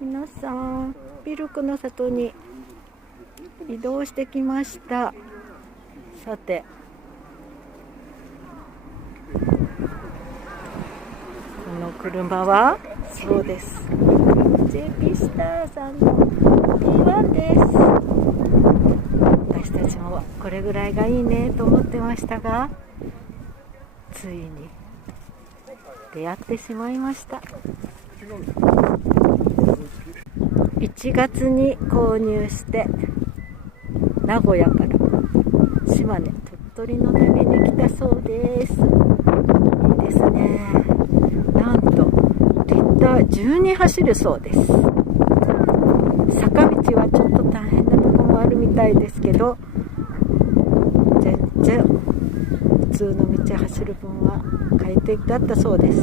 皆さん、ピルクの里に移動してきました。さて、この車はそうです、JP スターさんの P1 です。私たちもこれぐらいがいいねと思ってましたが、ついに出会ってしまいました。1月に購入して名古屋から島根、鳥取の旅に来たそうです。いいですね。なんとリッター12走るそうです。坂道はちょっと大変なところもあるみたいですけど、全然普通の道走る分は快適だったそうです。